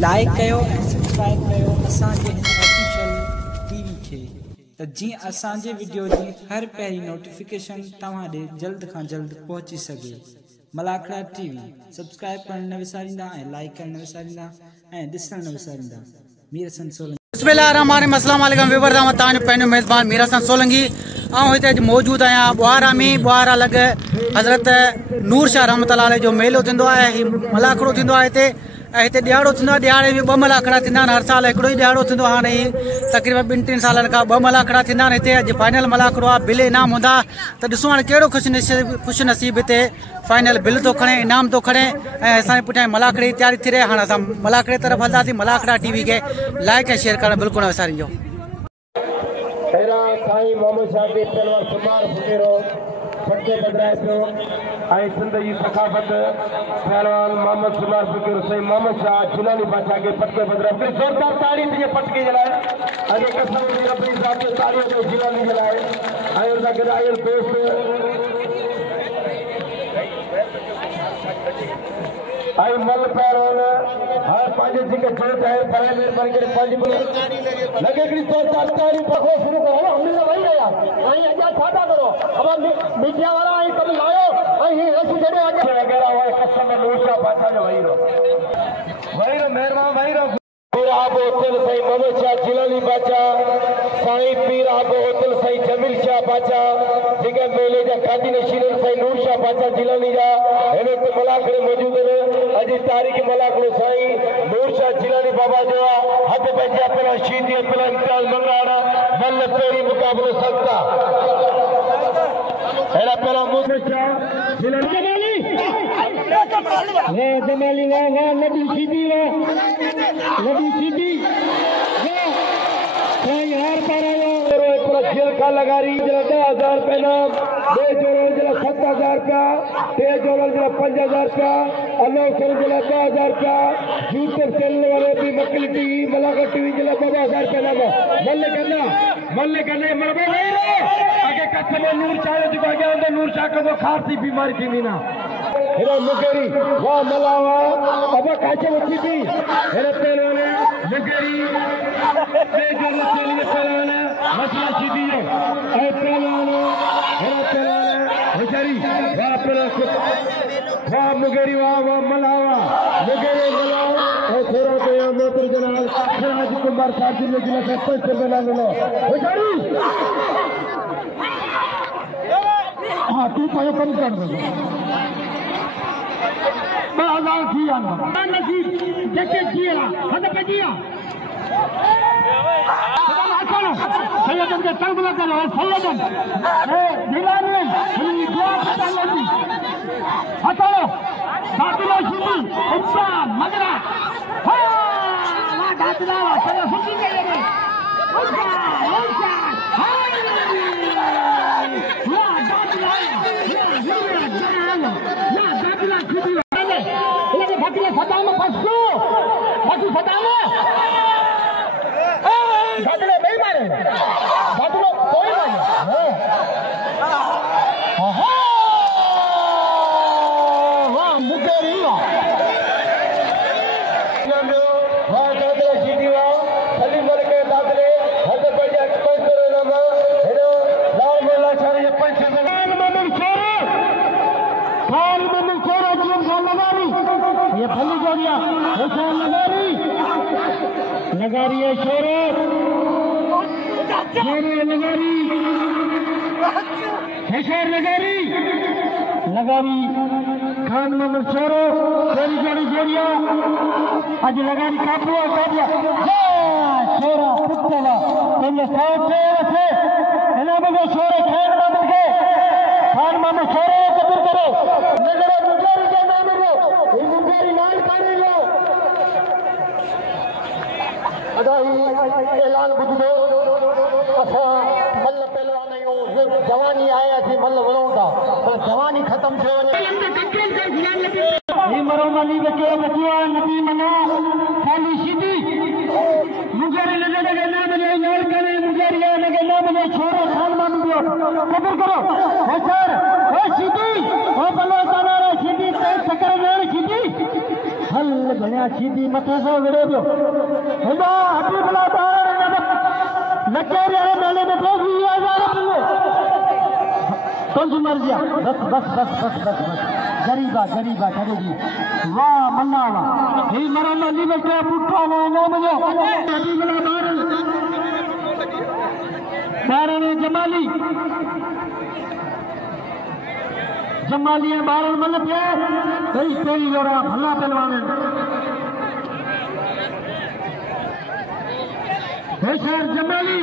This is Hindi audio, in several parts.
लाइक कयो ऐं सब्सक्राइब कयो असांजे हिन ऑफिशियल टीवी खे त जीअं असांजे वीडियो जी हर पहिरीं नोटिफिकेशन तव्हां ॾे जल्द खां जल्द पहुची सघे। मलाखड़ा टीवी सब्सक्राइब करण न विसारींदा ऐं लाइक करण न विसारींदा ऐं ॾिसण न विसारींदा। मीर हसन सोलंकी। बिस्मिल्लाहिर्रहमानिर्रहीम। अस्सलाम वालेकुम विवर दाम तान पेन मेज़बान मीर हसन सोलंकी आऊं हिते अॼु मौजूद आहियां ॿुहारा में। ॿुहारा लॻ हज़रत नूर शाह रहमतुल्लाह अलैह जो मेलो थींदो आहे। हीउ मलाखड़ो थींदो आहे हिते ऐं हिते ॾियारो थींदो आहे। ॾियारे में 2 मलाखड़ा थींदा आहिनि। हर साल हिकिड़ो ई ॾियारो थींदो आहे। हाणे तक़रीबन 2-3 सालनि खां 2 मलाखड़ा थींदा आहिनि हिते। अॼु फाइनल मलाखड़ो आहे। बिल इनाम हूंदा त ॾिसूं हाणे कहिड़ो ख़ुशि नसीब हिते फाइनल बिल थो खणे, इनाम थो खणे ऐं असांजे पुठियां मलाखड़े जी तयारी थी रहे। हाणे असां मलाखड़े तरफ़ हलंदासीं। मलाखड़ा टीवी खे लाइक ऐं शेयर करणु बिल्कुलु न विसारिजो। पट्टे बदराए पियो ऐं सिंध जी सकाफ़त पहलवान मोहम्मद सुमार फ़कीर सही मोहम्मद शाह जिलानी बादशाह के पट्टे बदराए पियो। जोरदार ताड़ी थी पटके जे लाइ। अॼु कसम जी रबी साहब खे ताड़ीअ ते जिलानी जे लाइ ऐं उन सां गॾु आयल दोस्त आई मल पहलवान हाणे पंहिंजे जेके दोस्त आहिनि पढ़ाई महिरबानी करे 5 मिनट लॻे हिकिड़ी जोरदार ताड़ी पको शुरू करो। हमने वही आया ऐं अॻियां छा करो अब मीडिया वारा ऐं कमु लायो ऐं हीअ रस जॾहिं अॻियां वग़ैरह हुआ कसम नूर शाह बादशाह जो वही रो महिरबानी वही रो पीर आबो होटल साईं मोहम्मद शाह जिलानी बादशाह साईं पीर आबो होटल साईं जमील शाह बादशाह जेके मेले जा काजी नशीन साईं नूर शाह बादशाह जिलानी जा हिन वक़्तु मलाखड़े मौजूद आहिनि। अॼु तारीख़ मलाखड़ो साईं नूर शाह जिलानी बाबा जो आहे। हथ पंहिंजा पहिरियां शीदी पहिरियां इम्तियाज़ मंगाड़ मल पहिरीं मुक़ाबिलो सख्ता अहिड़ा पहिरियां मोहम्मद शाह जिलानी जमाली वाह नदी सीधी नदी सीधी यार पूरा छिलका लगा रही जरा 10,000 रुपये नाम 2 जोड़ों जरा 7,000 रुपया 3 जोड़ों जरा 5,000 रुपया अल्लाह करे जरा 10,000 रुपया जूते चलने वाले भी मकली टीवी मलाखड़ा टीवी जरा 12,000 रुपया नाम मल्ले करने मरबे नहीं रे आगे कच्चे में नूर शाह जो आगे अंदर नूर शाह को खांसी बीमारी थी ना हेरा मुगेरी वाह मलावा अब काचे में थी हेरा पहलवान मुगेरी बेजोड़ चलिए पहलवान मसला सीधी है ऐ पहलवान हेरा पहलवान बेचारी वाह पहलवान वाह मुगेरी वाह मलावा मुगेरी मलावा और थोड़ा तो यहाँ मोटर जनाल राज कुमार साथी ने जिला से 5 रुपये ना लो बेचारी हाँ तू पायो कम कर दो जैसे जिया हद पे जिया सैयदन के तंग लगा लो सैयदन ए दिलाने मेरी दुआ करता लेती हटाओ दाखिला शुरू अच्छा मगरा हां दाखिला चलो सुनी गए रे अच्छा वाह दाखिला ना दाखिला शुरू बाकी सदा में फंसो बाकी सदा में घाटले नहीं मारे घाटलो कोई नहीं वाह मुकेरी वाह दादले सीधी वाह सलीम बोल के दादले हद पे जा कोई करे ना मैं हेलो लाल मोला सारे 5 में ये फली जोड़िया हुसैन लगारी है शोरो लगारी हैशर लगारी खान मोहम्मद शोरो तेरी जोड़ी जोड़िया आज लगारी काबुआ शोरा पुतला तुमने साथ से इनाम शोरे खान मोहम्मद शोरो कबूल करो नजर मुजारी के नाम रो मुजारी लाल करे लो अदा ऐलान बुझ दो असा मल पहलवान जवानी आया थी मल वणूं था पर जवानी खत्म थियो वञे मरो मली बचे बचिया नबी मनो खाली सीधी मुगेरे लगे लगे ना बने यार करे मुगेरिया लगे ना बने छोरो खान मान दियो कबूल करो हे सर हे सीधी ओ बलो तारा सीधी ते चक्कर में सीधी हल बनिया सीधी मथे से विड़े दियो हेलो हटी बला तारा नकेरे मेले में तो 20000 रुपए तुझ मर गया बस बस बस बस बस बस गरीबा गरीबा करेगी वाह मन्ना वाह ही मरन ली बच्चे पुट्ठा ना नो मुझे अभी बला बारन जमाली जमाली बारन मन पे कई कई जोड़ा भला पहलवान है सर जमाली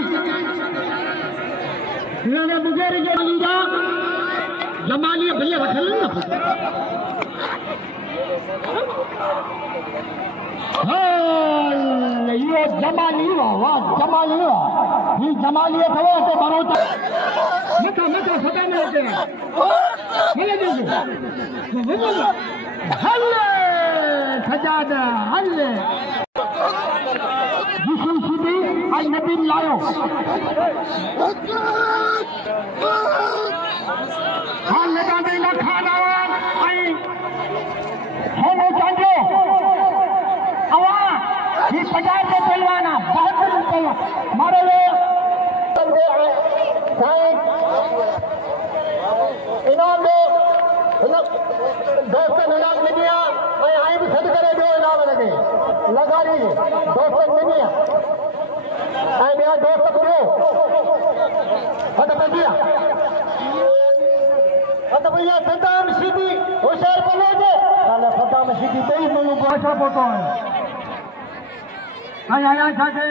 इन्होंने मुगेरी के लीजा जमाली भैया रखल ना हां ये जमाली वाह जमाली वाह ये जमाली है तो बरो मत मत सदा में होते हैं मिले दीजिए हल्ले सजादा हल्ले जिसम सीधी आज नबी लायो हाँ लगा देना खाना आई होने चाहिए अवा ये 50 से पहलवाना बहुत पहलवान मारे लो इनाम दो दोस्त इनाम नहीं दिया मैं आई भी सद करे जो इनाम लगे लगा लीजिए दोस्त नहीं दिया आई मेरा दोस्त करो हद भैया हद भैया सदाम सीधी होशियार बनो जे काले सदाम सीधी कई मनु भाषा फोटो है आई आया छाके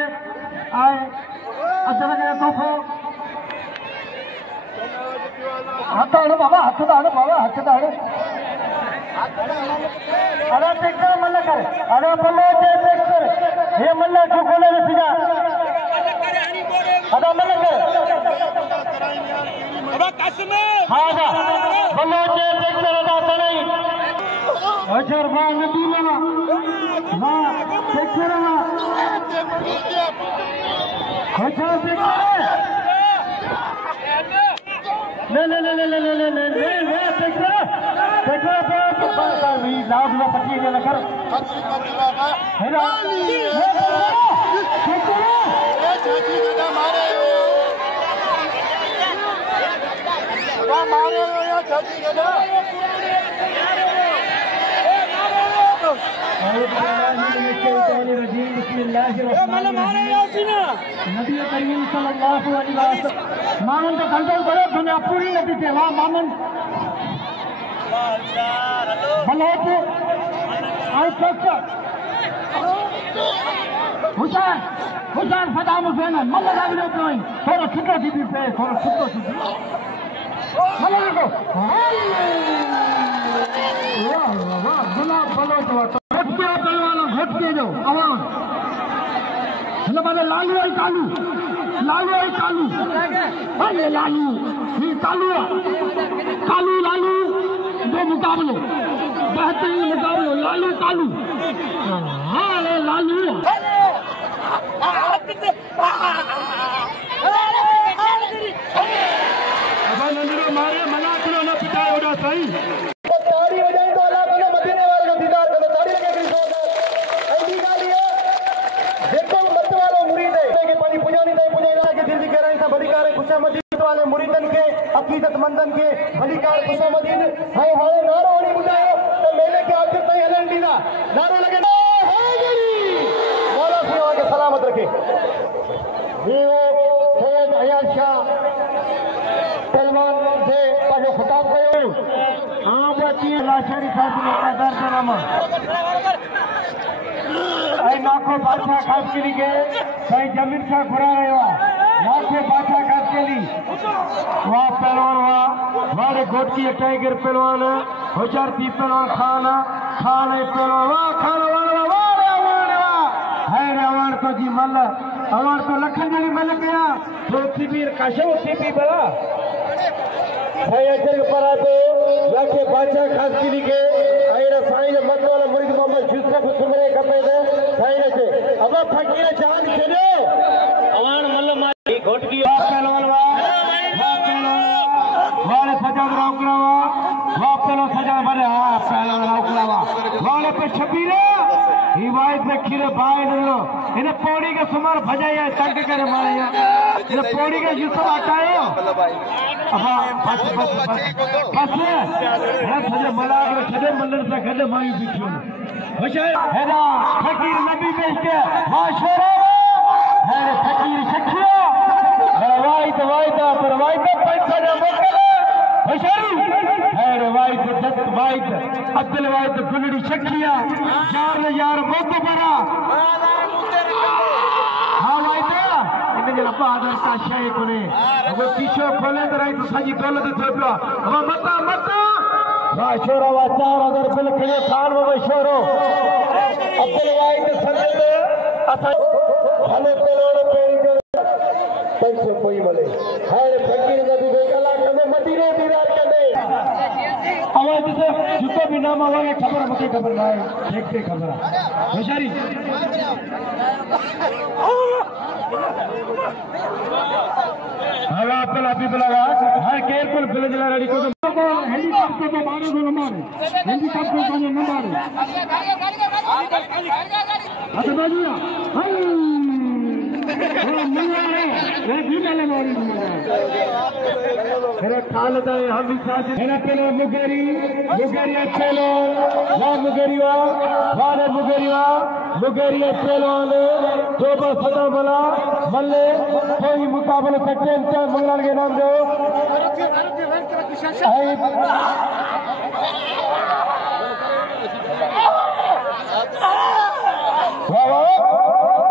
आए अचर के तोफो हाथ दाड़ बाबा हाथ दाड़ अरे टेक्टर मल्ला कर अरे बोलो जे टेक्टर हे मल्ला चुकोले सीधा अदा मल्ला कर अबा कासिम हां दा बोलो जे टेक्टर अदा तणई अजर बा नबी मना हां टेक्टर अजर टेक्टर ले टेक्टर लाभ में पट्टी के लकर मारे नबी करीम सल्लल्लाहु अलैहि वसल्लम मामन तो कंट्रोल करो दुनिया पूरी नबी थे वहाँ मामन भलोट आई हुसैन हुसैन सदाम हुसैन मल्ला दाबी दो थोड़ा छुट्टो दीदी पे थोड़ा छुट्टो दीदी मल्ला देखो वाह वाह भला भलो तो घट के पहलवान घट के जो आवाज हेलो माने लालू आई कालू अरे लालू ये कालू लालू दो मुकाबले बेहतरीन मुकाबले लालू कालू हाँ लालू मारे मना करो ना पिता उड़ा सही ताड़ी बजाई तो अल्लाह को मदीने वाले को दीदार करो ताड़ी लगे करी सो ऐसी गाली है देखो मत वालो मुरीद है के पानी पुजानी दे पुजाना के दिल की गहराई से बड़ी कार खुशामदीद वाले मुरीदन के अकीदतमंदन के बड़ी कार खुशामदीद हाय हाय नारो नहीं बुलायो तो मेले के आखिर तक हलन दीना नारो लगे मौला से आगे सलामत रखे ये सैयद अयाज शाह पहलवान से पाजो खिताब कयो हां बची लाशरी साथी ने कादर करामा आई नाको बादशाह खास के लिए भाई जमीन शाह खुरा रहे हो नाके बादशाह खास के लिए वाह पहलवान वाह गोट की टाइगर पहलवान होशियार पी पहलवान खान है पहलवान वाह खान वाह है रावण को जी मल्ल हमारे तो लखन जली मन गया तो टीपी काशो टीपी बड़ा भाई अचल परा तो लाके बादशाह खास की के आइरा साईं मत वाला मुरीद मोहम्मद यूसुफ सुमरे कपे दे साईं के अब फकीर जान छड़े अवान मल्ल मारी घोट की पहलवान वाले सजा राउकलावा वापलो सजा बरे हां पहलवान राउकलावा वाले पे छबीरे हिवायत में खीरे बाय नो इन पौड़ी के सुमार भजाया तंग करे मारिया इन पौड़ी के यूसुफ हटायो बस सजे मलाक छदे मंडल से गडे माई बिछो होशियार हेरा फकीर नबी बेच के माशोरा है फकीर शखिया वाइदा पर वाइदा पैसा ना मोकले होशियारी है वाइद दस्त वाइद अब्दुल वाइद गुलड़ी शखिया यार बहुत बड़ा हां वाइदा इन जे बहादुर का शय कोने वो पीछे खोले तो रही तो सजी दौलत थोपला अब मता माशोरा वा 4000 बिल खिले खान वो मशोरो अब्दुल वाइद संगत असा हले पेलोड़ पेरी जो पैसे कोई मले हर फकीर नबी बेकला कने मदीने दीदार कने आवाज से जुतो भी नाम आवे खबर मके खबर ना है देखते खबर होशियारी हवा पे लापी लगा हर केयरफुल विलेज ला रेडी को हेलीकॉप्टर को मारे को मारे हेलीकॉप्टर को न मारे अच्छा बाजूया मेरा खाल था हम साथ मेरा पेलो मुगेरी पेलो ना मुगेरिया वाले मुगेरिया पेलो ने जो बस सदा बोला मल्ले कोई मुकाबले सकते हैं मंगलान के नाम दो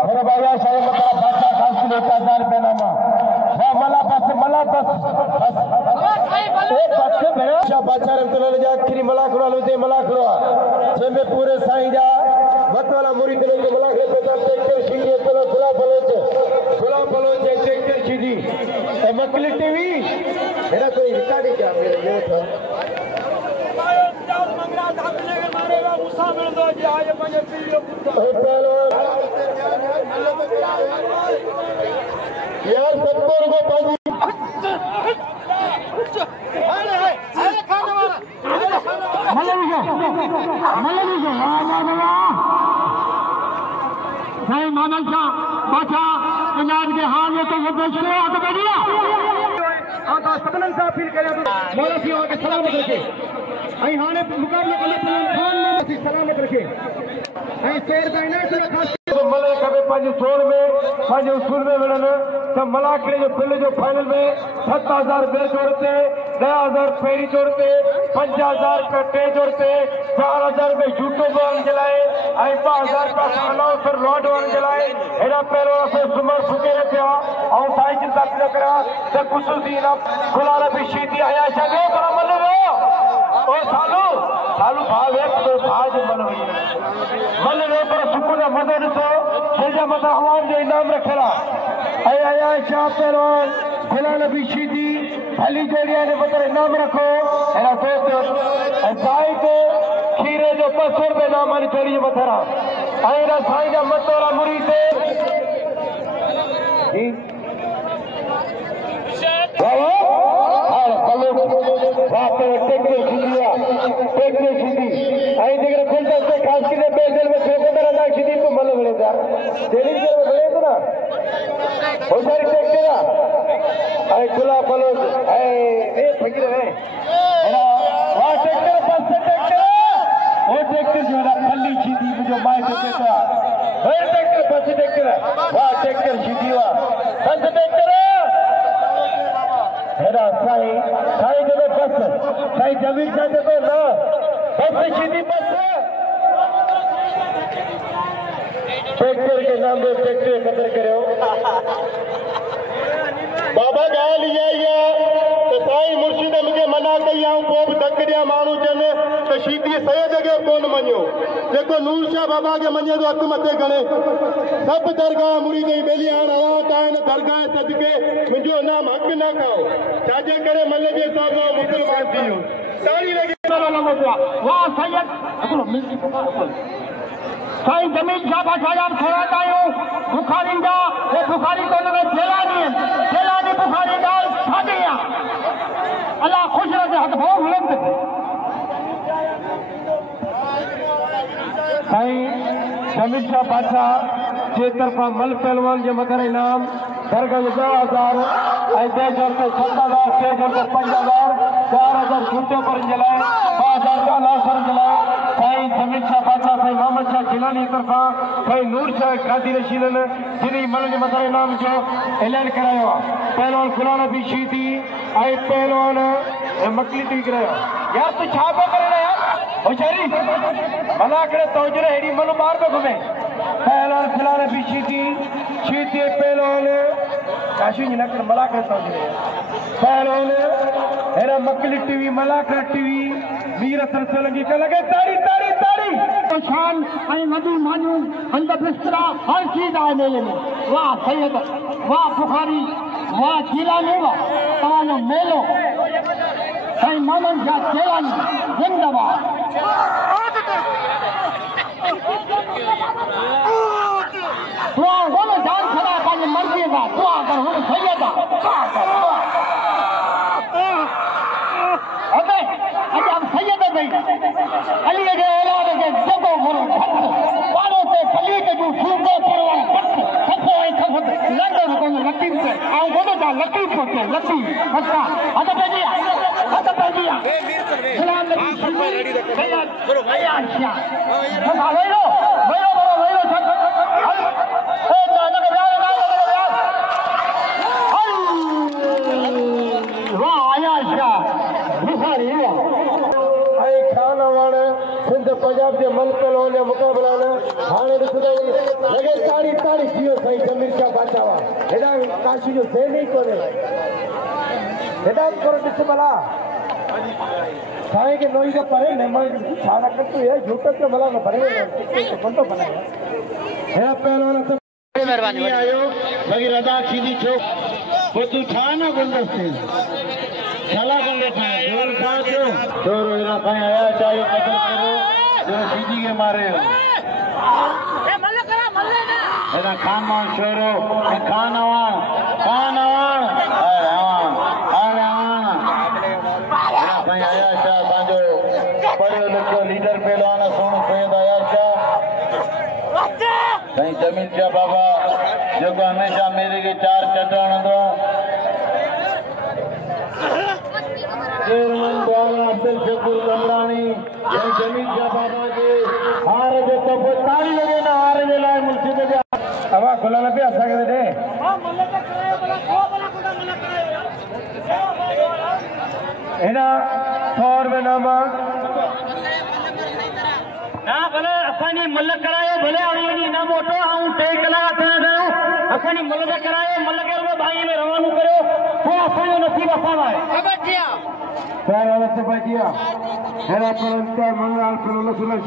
मेरे बाबा साहब मतलब बादशाह खास की लेकर 1000 रुपए नामा मला बस एक बच्चे भैया शाह बादशाह रहमतुल्लाह अलैह आखिरी मला खुला लोते मला खुला जेमे पूरे साईं जा मत वाला मुरीद ने के मला के पता ट्रैक्टर सीधी चलो खुला बलोच ट्रैक्टर सीधी ए मकली टीवी मेरा कोई रिकॉर्ड क्या मेरे ये था मंगरा धापने के मारेगा मुसा मिल दो जी आए मजे पीलियो यार सत्तर को पाजी साईं मानल शाह बादशाह पंजाब के हाल में तो बढ़िया सदन साहब फील करे मौला सी के सलामत रखे आई हाने मुकाबले कले खान में सलामत रखे आई शेर भाई ना खास मले कबे पाजी छोड़ में पाजी उसूल में मिलन तो मलाकड़े जो पिल जो फाइनल में 7000 बे जोड़ते 10000 पेरी जोड़ते 5000 का टे जोड़ते 4000 में जूटो बन जलाए आई 5000 का सालाव सर रोड बन जलाए एरा पेरो से सुमर सुके रखया और साई चिंता न करा तो खुशूसी ना खुलाला भी शीती आया शागे बड़ा मले ओ सालू भाव है तो भाज मले पर सुकून मदद सो जेजा मता आवाम जो इनाम रखेला आया शाह पेरोन खुलाला भी शीती भली जोड़िया ने मतलब इनाम रखो एरा दोस्त साई को खीरे जो 500 रुपए नाम वाली जोड़ी बथरा आएगा साई का मतोरा मुरीद खुला फलो फकीर है ट्रैक्टर जो है फली सीधी जो माए ट्रैक्टर बस ट्रैक्टर वाह ट्रैक्टर सीधी वाह बस ट्रैक्टर हेरा साई जब बस साई जमीन जाते तो ना बस सीधी बस ट्रैक्टर के नाम दो ट्रैक्टर कदर करो बाबा गा लिया तो साई मुर्शिद मुझे मना कई आऊं को भी धक दिया मानू जन तो शीती सैयद के कोन मञियो जेको नूर शाह बाबा के मञे तो हथ मथे खणे सब दरगाह मुड़ी गई बेली हाण आवाज़ आहिनि दरगाह सदके मुंहिंजो नाम हक़ न खाओ छाजे करे मल जे साहिब मुसलमान थी वियो ताड़ी लगे वाह सैयद साईं जमीन शाह बादशाह थोड़ा आहियूं बुखारी जा हे बुखारी तो न थेलानी बुखारी दाल खाधी आहे अल्लाह खुश रहे हथ भोग बुलंद साईं जमीन शाह बादशाह जे तरफा मल पहलवान जे मथां इनाम दरगाह 10,000 ऐं ॿिए जर ते 7,000 टे जर ते 5,000 4,000 छूटे पर जे लाइ 5,000 अलासर जे लाइ साईं जमीन शाह बादशाह साईं मोहम्मद शाह जिलानी तरफा साईं नूर शाह कादी रशीदन जिनी मल जे मथां इनाम जो ऐलान करायो आहे पहलवान गुलाम नबी शीदी ऐं पहलवान मकली थी करायो यार तू छा पियो करे रहिया होशियारी भला करे तवजो हेड़ी मल ॿार पियो घुमे पहलवान गुलाम नबी शीदी पहलवान काशी जी नकर मलाकर तवजो पहलवान हेरा मकली टीवी मलाकर टीवी मीर सरस लगी के लगे ताड़ी ताड़ी ताड़ी शान ऐं वॾी मानियूं हंध बिस्तरा हर चीज आहे मेले में वाह सैयद वाह बुखारी वाह जिलानी वाह तव्हांजो मेलो साईं मोहम्मद शाह जिलानी जिंदाबाद दुआ हुन जान खड़ा पंहिंजी मर्ज़ीअ सां दुआ कर हुन सैयद आहे अबे अॼु अब सैयद भई अलीअ जे औलाद खे जॻो घुरो पाड़ो ते पलीट जूं सूबो परवान सफ़ो ऐं खफ़ो लंडो कोन लकीर ते ऐं गोॾो जा लकीर पोचे लकी बसा हथ पंहिंजी आहे गुलाम नबी सैयद भैया शाह बसा वेरो सिंध पंजाब के मल पहलवान जा मुकाबला हाणे ॾिसंदो लॻे ताड़ी ताड़ी थी वियो साईं जमीन शाह बादशाह हेॾा काशी जो ज़हन ई कोन्हे हेॾा थोरो ॾिस भला साईं खे नोई खां परे महिमान छा न कर तूं हे झूठ ते भला न भरे बंदो बनाए हेॾा पहलवान महिरबानी आयो बाक़ी रज़ा सीधी छो पोइ तूं छा न गुंदसि चला बंदे ठाए जोर साथ छोरो इना साईं आया चाहिए कदर करो जो सीधी के मारे ए मल्ले करा मल्ले ना एदा खानवा छोरो खानवा आया साईं आया शाह बाजो पढ़ियो लिखियो लीडर पहलवान सोनो सैयद आया शाह साईं जमीन शाह बाबा जो हमेशा मेरे के 4 चटा हूंदो चेयरमैन बाबा अब्दुल शकूर कमरानी जमीन शाह बाबा के हार जो तो ताली लगे ना हार जे लाइ मुर्शिद जा हवा खुला न पे असा के दे हां मल्ले के करायो भला को भला कुदा मल्ले करायो एना 100 रुपए नामा ना भले असानी मल्ल करायो भले आवनी ना मोटो आऊं 2 कलाक थने दयो असानी मल्ल करायो मल्ल के भाई में रवानो करो तो असानो नसीब असावा है बैठिया सारा से बैठिया हेरा परंता मंगल नसरुल्लाह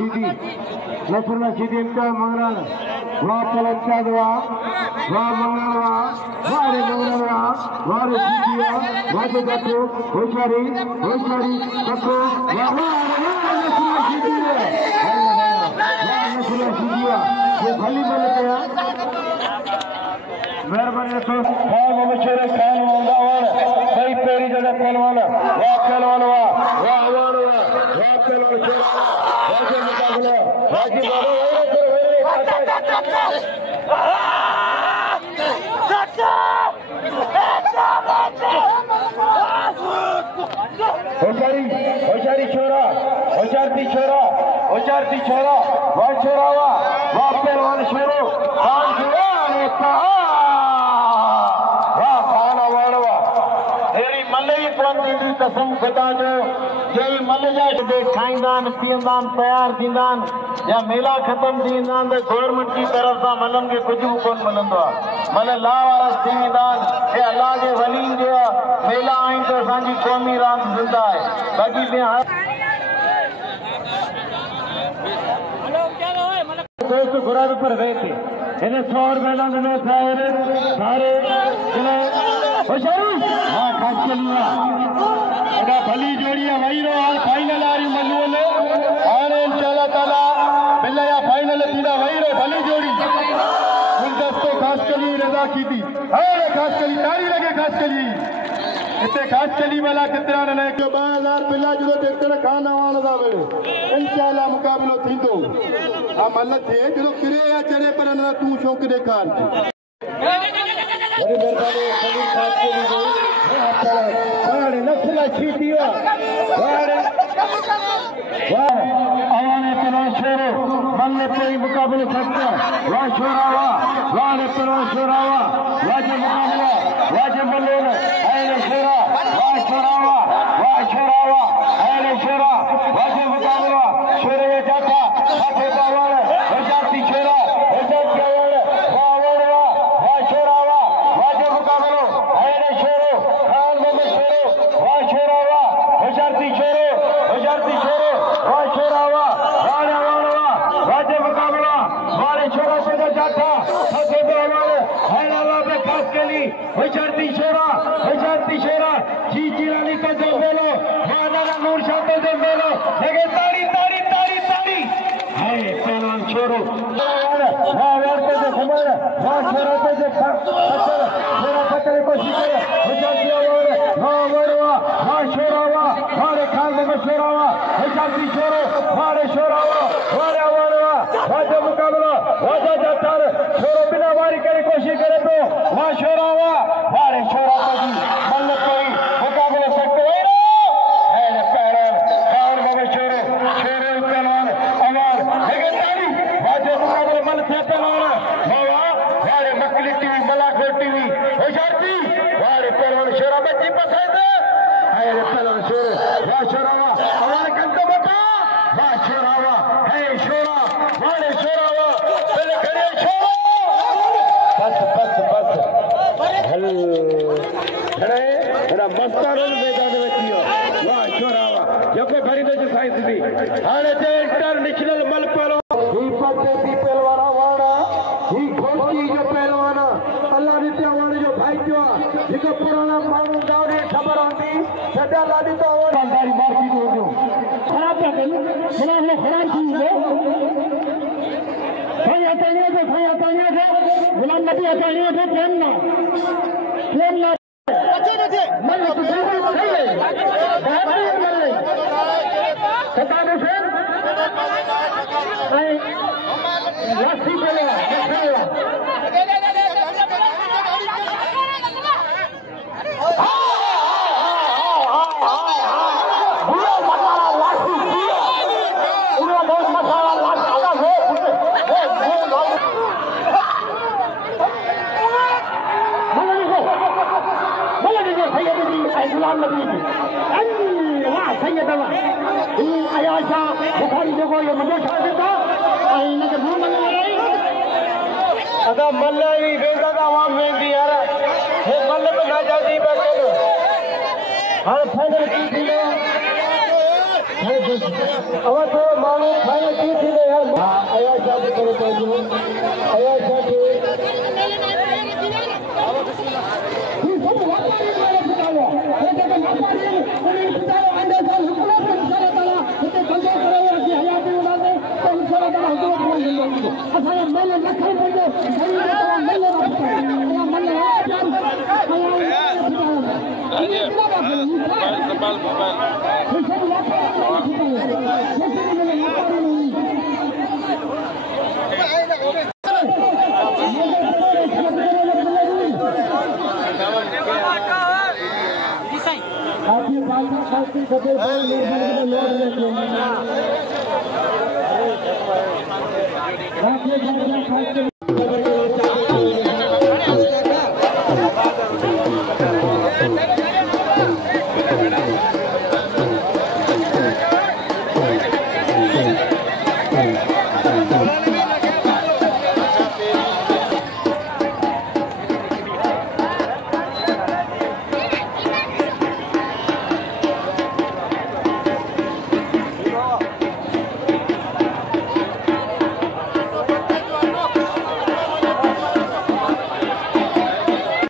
शीदी इनका मंगल वाह परंता दुआ वाह मंगल वाह रे मंगल वाह रे शीदिया वाह तो देखो होशियारी देखो वाह नसरुल्लाह शीदिया ये भली बोल गया मेहरबानी रखो खान मशहूर खान मंगावर भाई पेरी जगह पहलवान वाह पहलवान वाह पहलवान वाह मुकाबला हाजी बाबा होशियारी छोरा वाह छोरा वाह पहलवान शेरो खान कसम खुदा जो जई मल जा खाईंदान पीअंदान तयार थींदान या मेला खत्म थींदान त गवर्नमेंट की तरफ सां मलनि खे कुझु बि कोन मिलंदो आहे मल लावारस थी वेंदान हे अलाह जे वलीन जो मेला आहिनि त असांजी क़ौमी रांदि ज़िंदा आहे बाक़ी दोस्त घोड़ा पर गए थे इन्हें 100 रुपए में सारे हाँ खास के लिए भली जोड़ी है वही रो हाल फाइनल आ रही मल्लू ने हाणे इंशाल्लाह ताला बिल्ला या फाइनल थींदा वही रो भली जोड़ी गुलदस्तो खास कली रजा की थी हाणे खास कली तारी लगे खास कली इतने खास कली वाला कितना ने के 2000 बिल्ला जो टेक्टर खाना वाला दा वेले इंशाल्लाह मुकाबलो थींदो आ मल थे जो किरे या चढ़े पर न तू शौक देखार बड़ी मेहरबानी सभी खास कली को वाड़े नखला छीटियो वाड़े वाह आवाने तनो शेरो मल्ले कोई मुकाबले सकता वाह छोरावा वाड़े तनो छोरावा वाजे मुकाबला वाजे मल्ले आए शेरा वाह छोरावा आए शेरा वाजे मुकाबला शेरे जाता हाथे पावाले जाती शेरा जाती आवाले वाह छोरावा वाजे मुकाबलो आए शेरो खान में शेरो वाह छोरावा जाती शेरो वाह छोरावा वाजे मुकाबला वाले छोरा पे जाता हाथे पावाले हैलावा पे खास के लिए जाती शेरा जी रानी को जो बोलो माना नूर शाह को जो बोलो लगे ताड़ी है पहलवान छोरो वाह पे जो खबर वाह छोरा पे जो छोरा पकड़े कोशिश करे जाती वाह छोरावा वाले खान में छोरावा जाती छोरो वाले छोरावा वाजे मुकाबला वाजा जाता छोरो बिना वारी करे कोशिश करे तो वाह छोरावा वाले छोरा को जी मल्ल कोई मुकाबला सकते है पहलवान खान में छोरो पहलवान अमर लेकिन ताली वाजे मुकाबले मल थे पहलवान वाले मकली टीवी मलाखो टीवी हो जाती वाले पहलवान छोरा बच्ची पसंद है पहलवान छोरो वाह छोरावा हमारे कंधों में वाह छोरावा है छोरा वाले छोरावा पहले खड़े छोरा बस हल खड़े बड़ा मस्तारो मैदान में थियो वाह छोरावा जको भरी दे साइंस दी हाणे ते इंटरनेशनल मल पहलो ही पते दी पहलवाना वाड़ा ही खोटी जो पहलवाना अल्लाह ने ते वाणे जो भाई जो जेको पुराना मानू दावरे खबर आंदी सदा लादी तो और गाड़ी मारती दो खराब क्या करूं बना खराब चीज है भाई अतानिया से गुलाम नबी अतानिया से प्रेम ना अच्छे मन तो बिल्कुल सही है बेहतरीन कर ले सताब हुसैन लासी बोला गुलाम नबी वाह सैयद अयाशा बुखारी जेको इहो मुंहिंजो छा देता ऐं हिनखे मूं मल अदा मल ई बेगा का आवाम वेंदी यार हे मल पे ना जाती बैठो हाणे फाइनल की थी अवा तो माण्हू फाइनल की थी यार अयाशा बि करे पइजो अयाशा खे